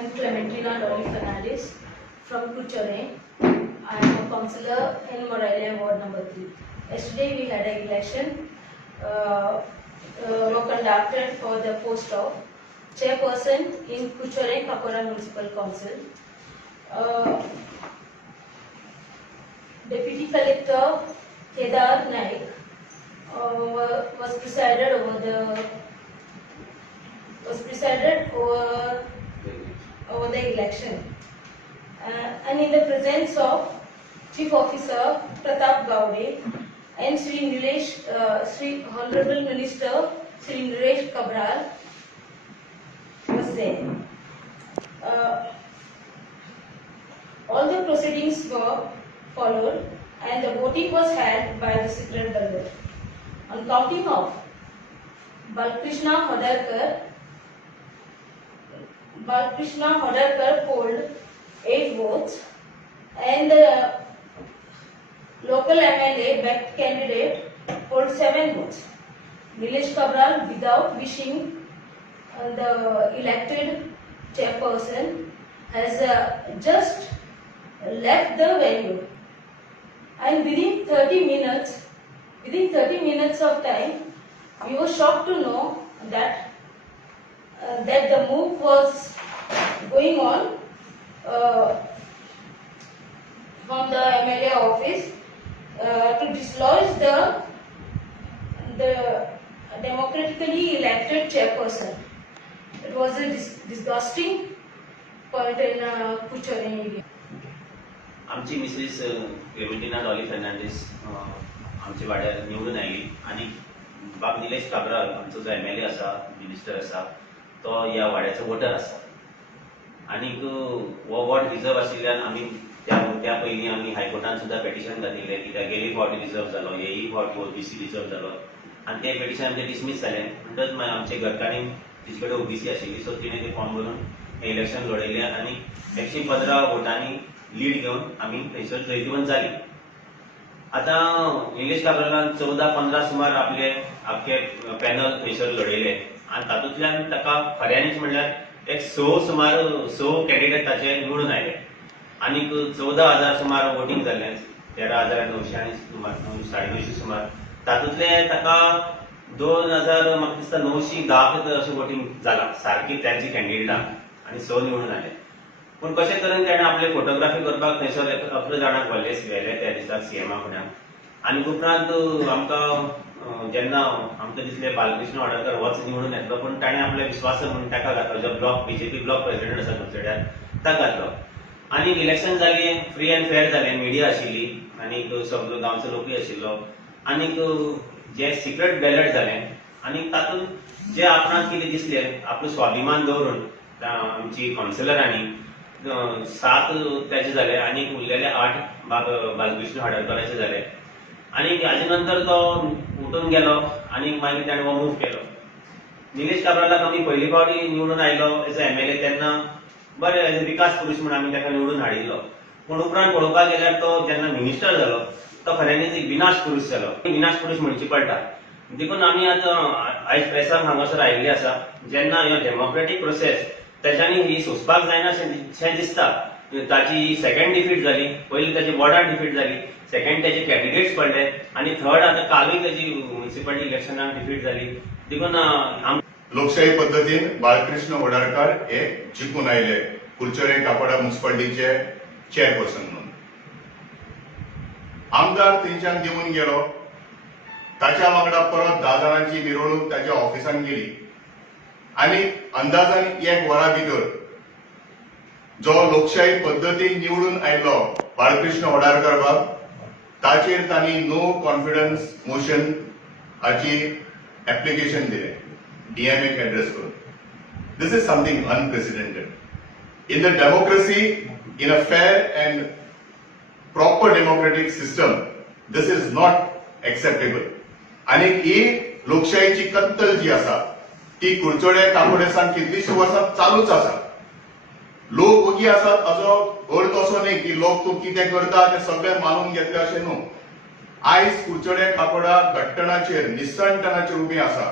am Clementina Dolly Fernandez from Kuchare. I am a councillor in Morelia Ward number 3. Yesterday we had an election were conducted for the post of chairperson in Kuchare Kapora Municipal Council. Deputy Collector Kedar Naik was presided over the election, and in the presence of Chief Officer Pratap Gowde and Sri Honorable Minister Sri Naresh Kabral was there. All the proceedings were followed and the voting was held by the secret ballot. On counting of Balkrishna Hodarkar polled 8 votes and the local MLA backed candidate polled 7 votes. Nilesh Kabral, without wishing the elected chairperson, has just left the venue, and within 30 minutes of time, we were shocked to know that the move was going on from the MLA office to dislodge the democratically elected chairperson. It was a disgusting point in Kuchare area. आमची Mrs क्लेमेंटिना Dolly Fernandes आमच्या वाड्यार निवडून oily आणि बाब निलेश काब्राल आमचो जो MLA आसा, minister आसा, तो ह्या वाड्याचो वोटर आसा. आनीक हो वॉर्ड रिजर्व आशिल्ल्यान आमी त्या पयलीं आमी हायकोर्टान सुद्दां पेटिशन घातिल्लें, कित्याक गेली फावटी रिजर्व जालो, हेय फावटी OBC रिजर्व जालो आनी तें पेटिशन आमचें डिसमीस जालें. म्हणटच मागीर आमचे घरकान्नी तिचे कडेन OBC आशिल्ली, सो तिणें तें फॉर्म भरून हें इलेक्शन लडयलें आनी 115 वोटांनी लीड घेवन आमी थंयसर जैतिवंत जाली. आतां निलेश काब्रालान 14-15 सुमार आपले आख्खे पॅनल थंयसर लडयले आनी तातूंतल्यान ताका खऱ्यांनीच म्हणल्यार एक 6 कॅन्डिडेट ताचे निवडून आयले आनीक 14,000 सुमार वोटींग जाल्लें, 13,900 आनी 950 सुमार. तातूंतले ताका 2,000 म्हाका दिसता 910 अशें वोटींग जालां सारकी तांची कॅन्डिडेटां आनी 6 निवडून आयले. पूण कशे तरेन ताणें आपले फोटोग्राफी करपाक थंयसर 11 जाणांक व्हेले त्या दिसाक CM फुड्यान. आनी उपरांत आमकां जेन्ना आमकां दिसलें बालकृष्ण होडरकर होच निवडून येतलो, पूण ताणें आपले विश्वास म्हणून ताका घातलो, जो ब्लॉक BJP ब्लॉक प्रेसिडेंट आसा कुडचड्यार ताका घातलो. आनी इलेक्शन जालें, फ्री एंड फेअर जालें, मिडिया आशिल्ली आनीक सगळो गांवचो लोकूय आशिल्लो आनीक जे सिक्रेट बॅलेट जालें आनीक तातूंत जे आपणाक कितें दिसलें आपलो स्वाभिमान दवरून आमची कावन्सिलरांनी 7 त्याचे जाले आनीक उरलेले 8 बालकृष्ण होडरकराचे जाले. आनीक हाजे नंतर तो उठून गेलो आनीक मागीर ताणें हो मूव केलो. निलेश काब्रालाक आमी पयली फावटी निवडून आयलो एज अ MLA तेन्ना बरें एज अ विकास पुरुश म्हणून आमी ताका निवडून हाडिल्लो. पूण उपरांत पळोवपाक गेल्यार तो जेन्ना मिनिस्टर जालो तो खऱ्यांनीच एक विनाश पुरुश जालो, विनाश पुरुश म्हणची पडटा. देखून आमी आतां आयज प्रेसाक हांगासर आयिल्ले आसा, जेन्ना ह्यो डेमोक्रेटीक प्रोसेस त्याच्यानी ही सोंसपाक जायना अशें दिसता. ताची सेकंड डिफीट जाली, पयली ताची वॉर्डान डिफीट जाली, सेकंड ताचे कॅन्डिडेट्स पडले आनी थर्ड आतां कालूय ताची म्युनिसिपालिटी इलेक्शनाक डिफीट जाली. देखून लोकशाही पद्धतीन बालकृष्ण होडारकर हे जिखून आयले कुडचरे कापडा म्युनिसिपालिटीचे चेअरपर्सन म्हणून. आमदार थंयच्यान देऊन गेलो, ताच्या वांगडा परत 10 जाणांची मिरवणूक ताच्या ऑफिसान गेली आनी अंदाजान 1 वरा भितर जो लोकशाही पद्धतीन निवडून आयलो बाळकृष्ण होडारकर बाब, ताचेर तांणी नो कॉन्फिडन्स मोशन हाची एप्लिकेशन दिलें DMA एड्रेस करून. This is something unprecedented in the democracy, in a fair and proper democratic system. This is not acceptable. आणि ही लोकशाहीची कत्तल जी आसा ती कुडचडे काकोडेसान कितलीशीं वर्सां चालूच आसा. लोक ओगी आसात असो अर्थ असो न्ही की लोक तूं कितें करता तें सगळें मानून घेतलें अशें न्हू. आयज कुडचडे काकोडा घट्टणाचेर निसणटणाचेर उबी आसा.